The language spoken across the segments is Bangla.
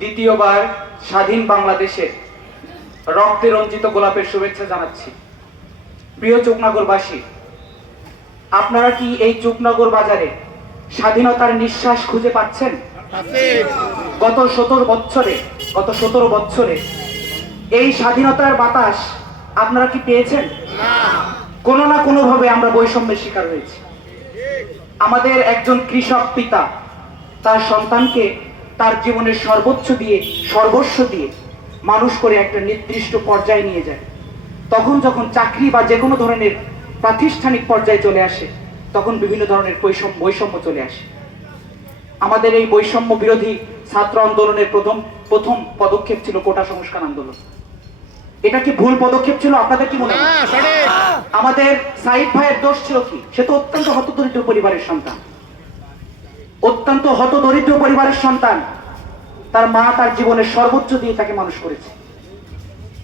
দ্বিতীয়বার স্বাধীন বাংলাদেশে রক্তে রঞ্জিত গোলাপের শুভেচ্ছা জানাচ্ছি। প্রিয় চুকনগরবাসী, আপনারা কি এই চুকনগর বাজারে স্বাধীনতার নিঃশ্বাস খুঁজে পাচ্ছেন? গত সতেরো বছরে গত সতেরো বছরে এই স্বাধীনতার বাতাস আপনারা কি পেয়েছেন? কোনো না কোনোভাবে আমরা বৈষম্যের শিকার হয়েছি। আমাদের একজন কৃষক পিতা তার সন্তানকে তার জীবনের সর্বোচ্চ দিয়ে, সর্বস্ব দিয়ে মানুষ করে একটা নির্দিষ্ট পর্যায়ে নিয়ে যায়। তখন যখন চাকরি বা যে কোনো ধরনের প্রাতিষ্ঠানিক পর্যায়ে চলে আসে, তখন বিভিন্ন ধরনের বৈষম্য বৈষম্য চলে আসে। আমাদের এই বৈষম্য বিরোধী ছাত্র আন্দোলনের প্রথম প্রথম পদক্ষেপ ছিল কোটা সংস্কার আন্দোলন। এটা কি ভুল পদক্ষেপ ছিল? আপনাদের কি মনে হয়? আমাদের সাইদ ভাইয়ের দোষ ছিল কি? সে তো অত্যন্ত হতদরিদ্র পরিবারের সন্তান। অত্যন্ত হতদরিদ্র পরিবারের সন্তান। তার মা তার জীবনের সর্বোচ্চ দিয়ে তাকে মানুষ করেছে।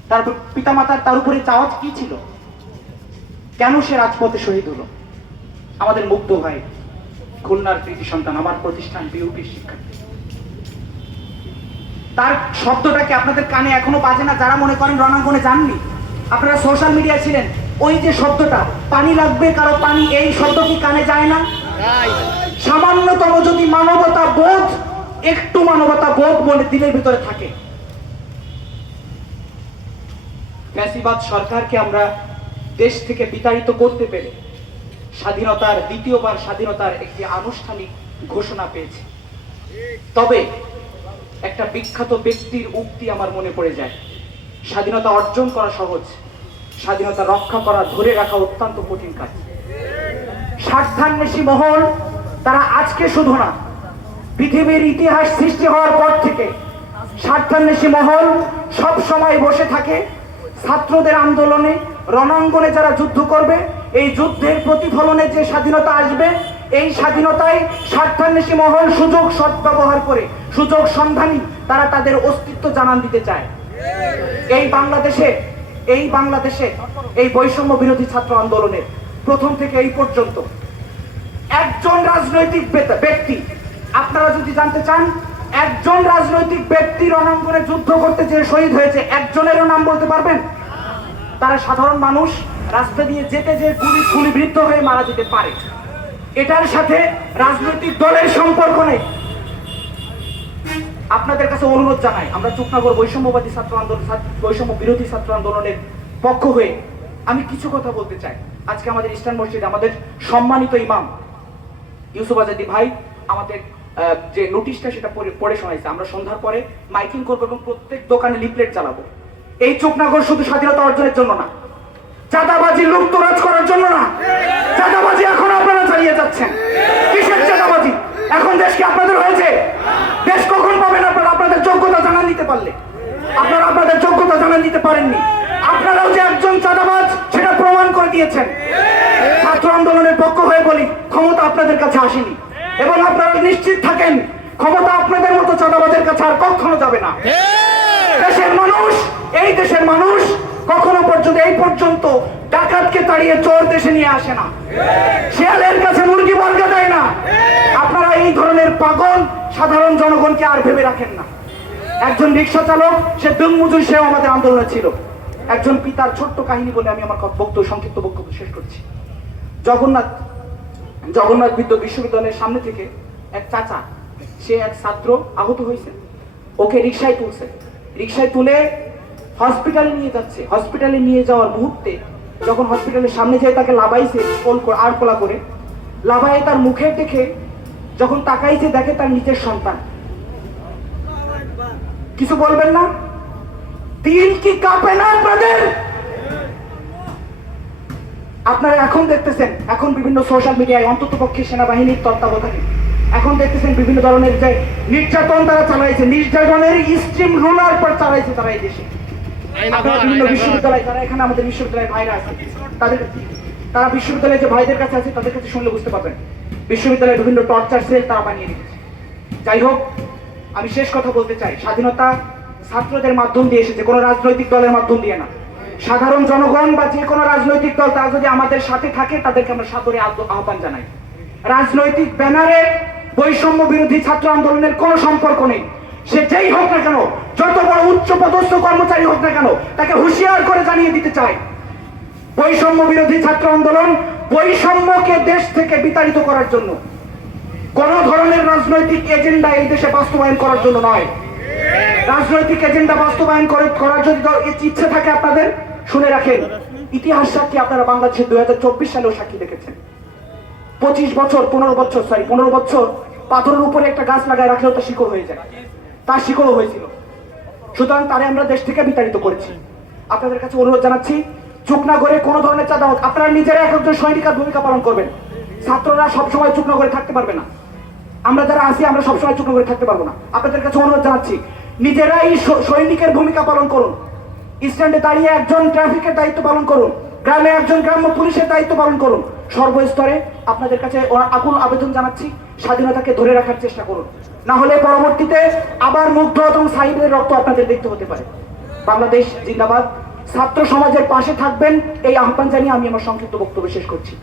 তার পিতামাতার তার উপরে চাওয়া কি ছিল? কেন সে রাজপথে শহীদ হলো? আমাদের মুগ্ধ ভাই খুলনার কৃতি সন্তান আমার প্রতিষ্ঠান বিউপির শিক্ষার্থী। তার শব্দটাকে আপনাদের কানে এখনও বাজে না? যারা মনে করেন রণাঙ্গনে যাননি। আপনারা সোশ্যাল মিডিয়ায় ছিলেন। ওই যে শব্দটা পানি লাগবে কারও পানি এই শব্দ কি কানে যায় না? সামান্যতম যদি মানবতা বোধ একটু মানবতা বোধ বলে দিলের ভিতরে থাকে। ফ্যাসিবাদ সরকারকে আমরা দেশ থেকে বিতাড়িত করতে পেরে স্বাধীনতার দ্বিতীয়বার স্বাধীনতার একটি আনুষ্ঠানিক ঘোষণা পেয়েছি। তবে একটা বিখ্যাত ব্যক্তির উক্তি আমার মনে পড়ে যায়। স্বাধীনতা অর্জন করা সহজ, স্বাধীনতা রক্ষা করা, ধরে রাখা অত্যন্ত কঠিন কাজ। স্বার্থান্বেষী মহল, তারা আজকে শুধু না, পৃথিবীর ইতিহাস সৃষ্টি হওয়ার পর থেকে স্বার্থান্বেষী মহল সব সময় বসে থাকে, ছাত্রদের আন্দোলনে, রণাঙ্গনে যারা যুদ্ধ করবে, এই যুদ্ধের প্রতিফলনে যে স্বাধীনতা আসবে এই স্বাধীনতায় স্বার্থান্বেষী মহল সুযোগ সদ্ব্যবহার করে, সুযোগ সন্ধানী তারা তাদের অস্তিত্ব জানান দিতে চায়। এই বাংলাদেশে এই বাংলাদেশে এই বৈষম্য বিরোধী ছাত্র আন্দোলনের প্রথম থেকে এই পর্যন্ত একজন রাজনৈতিক ব্যক্তি, আপনারা যদি জানতে চান, একজন রাজনৈতিক ব্যক্তি রণাঙ্গনে যুদ্ধ করতে যে শহীদ হয়েছে, একজনেরও নাম বলতে পারবেন? তারা সাধারণ মানুষ, রাস্তা দিয়ে যেতে যে গুলি গুলিবৃদ্ধ হয়ে মারা যেতে পারে। এটার সাথে রাজনৈতিক দলের সম্পর্ক নেই। আপনাদের কাছে অনুরোধ জানাই, আমরা চুকনগর বৈষম্যবাদী ছাত্র আন্দোলন বৈষম্য বিরোধী ছাত্র আন্দোলনের পক্ষ হয়ে আমি কিছু কথা বলতে চাই। আজকে আমাদের ইস্টার্ন মসজিদ আমাদের সম্মানিত ইমাম ইউসুফ আজাদি ভাই আমাদের যে নোটিশটা সেটা পড়ে শোনাইছে। আমরা সন্ধ্যার পরে মাইকিং করব এবং প্রত্যেক দোকানে লিফলেট চালাবো এই চোখনাগর শুধু স্বাধীনতা অর্জনের জন্য না চাঁদাবাজি লুপ্তরাজ করার জন্য না চাঁদাবাজি এখন আপনারা চালিয়ে যাচ্ছেন কিসের চাঁদাবাজি এখন দেশ কি আপনাদের হয়েছে? দেশ কখন পাবেন আপনারা? আপনাদের যোগ্যতা জানান দিতে পারলে। আপনারা আপনাদের যোগ্যতা জানান দিতে পারেননি। আপনারাও যে একজন চাঁদাবাজ সেটা প্রমাণ করে দিয়েছেন। ছাত্র আন্দোলনের পক্ষ হয়ে বলি ক্ষমতা আপনাদের কাছে আসেনি। এবং আপনারা নিশ্চিত থাকেন ক্ষমতা আপনাদের মতো চাঁদাবাজের কাছে আর কখনো যাবে না। দেশের মানুষ এই দেশের মানুষ কখনো পর্যন্ত এই পর্যন্ত ডাকাতকে তাড়িয়ে চোর দেশে নিয়ে আসে না। শিয়ালের কাছে মুরগি বর্গা দেয় না। আপনারা এই ধরনের পাগল সাধারণ জনগণকে আর ভেবে রাখেন না। একজন রিক্সা চালক, সে দুমুজুর সেও আমাদের আন্দোলনে ছিল। একজন পিতার ছোট্ট কাহিনী বলে আমি আমার বক্তব্য, সংক্ষিপ্ত বক্তব্য শেষ করছি। জগন্নাথ জগন্নাথ বিদ্য বিশ্ববিদ্যালয়ের সামনে থেকে এক চাচা, সে এক ছাত্র আহত হয়েছে। ওকে রিক্সায় তুলছে। রিক্সায় তুলে হসপিটালে নিয়ে যাচ্ছে। হসপিটালে নিয়ে যাওয়ার মুহূর্তে যখন হসপিটালের সামনে যায়, তাকে লাবাইছে কোল আর কোলা করে। লাবাই তার মুখে দেখে, যখন তাকাইছে, দেখে তার নিজের সন্তান। কিছু বলবেন না? দিল কি কাঁপে না আপনাদের? আপনারা এখন দেখতেছেন, এখন বিভিন্ন সোশ্যাল মিডিয়ায় অন্তত পক্ষে সেনাবাহিনীর তত্ত্বাবধানে। এখন দেখতেছেন বিভিন্ন ধরনের যে নির্যাতন তারা চালাইছে, নির্যাতনের স্ট্রিম রোলার পর চালাইছে তারা এই দেশে। আপনারা বিভিন্ন বিশ্ববিদ্যালয় যারা এখানে আমাদের বিশ্ববিদ্যালয়ের ভাইরা আছে তাদের তারা বিশ্ববিদ্যালয়ে যে ভাইদের কাছে আছে তাদের কাছে শুনলে বুঝতে পারবেন। বিশ্ববিদ্যালয়ে বিভিন্ন টর্চার সেল তারা বানিয়ে রেখেছে। যাই হোক আমি শেষ কথা বলতে চাই। স্বাধীনতা ছাত্রদের মাধ্যম দিয়ে এসেছে কোনো রাজনৈতিক দলের মাধ্যম দিয়ে না। সাধারণ জনগণ বা যে কোনো রাজনৈতিক দল তারা যদি আমাদের সাথে থাকে তাদেরকে আমরা সাদরে আহ্বান জানাই। রাজনৈতিক ব্যানারে বৈষম্য বিরোধী ছাত্র আন্দোলনের কোনো সম্পর্ক নেই। সে যেই হোক না কেন, যত বড় উচ্চ পদস্থ কর্মচারী হোক না কেন, তাকে হুঁশিয়ার করে জানিয়ে দিতে চাই বৈষম্য বিরোধী ছাত্র আন্দোলন বৈষম্যকে দেশ থেকে বিতাড়িত করার জন্য। কোন ধরনের রাজনৈতিক এজেন্ডা এই দেশে বাস্তবায়ন করার জন্য নয়। রাজনৈতিক এজেন্ডা বাস্তবায়ন করার যদি ইচ্ছে থাকে আপনাদের, শুনে রাখেন। ইতিহাস সাক্ষী আপনারা বাংলাদেশের দুই হাজার চব্বিশ সালেও সাক্ষী দেখেছেন। পঁচিশ বছর, পনেরো বছর সরি পনেরো বছর পাথরের উপরে একটা গাছ লাগায় রাখলেও তা শিকড় হয়ে যায়। তার শিকড়ও হয়েছিল। সুতরাং তারে আমরা দেশ থেকে বিতাড়িত করেছি। আপনাদের কাছে অনুরোধ জানাচ্ছি চুপ না করে কোনো ধরনের চাঁদা হোক আপনারা নিজেরা এক একজন সৈনিকার ভূমিকা পালন করবেন। ছাত্ররা সবসময় চুপ করে থাকতে পারবে না। আমরা যারা আছি, আমরা সবসময় চুপ করে থাকতে পারব না। আপনাদের কাছে অনুরোধ জানাচ্ছি, নিজেরাই সৈনিকের ভূমিকা পালন করুন। স্ট্যান্ডে দাঁড়িয়ে একজন ট্রাফিকের দায়িত্ব পালন করুন। গ্রামে একজন গ্রাম্য পুলিশের দায়িত্ব পালন করুন। সর্বস্তরে আপনাদের কাছে আকুল আবেদন জানাচ্ছি, স্বাধীনতাকে ধরে রাখার চেষ্টা করুন। না হলে পরবর্তীতে আবার মুগ্ধ এবং সাহিবের রক্ত আপনাদের দেখতে হতে পারে। বাংলাদেশ জিন্দাবাদ। ছাত্র সমাজের পাশে থাকবেন, এই আহ্বান জানিয়ে আমি আমার সংক্ষিপ্ত বক্তব্য শেষ করছি।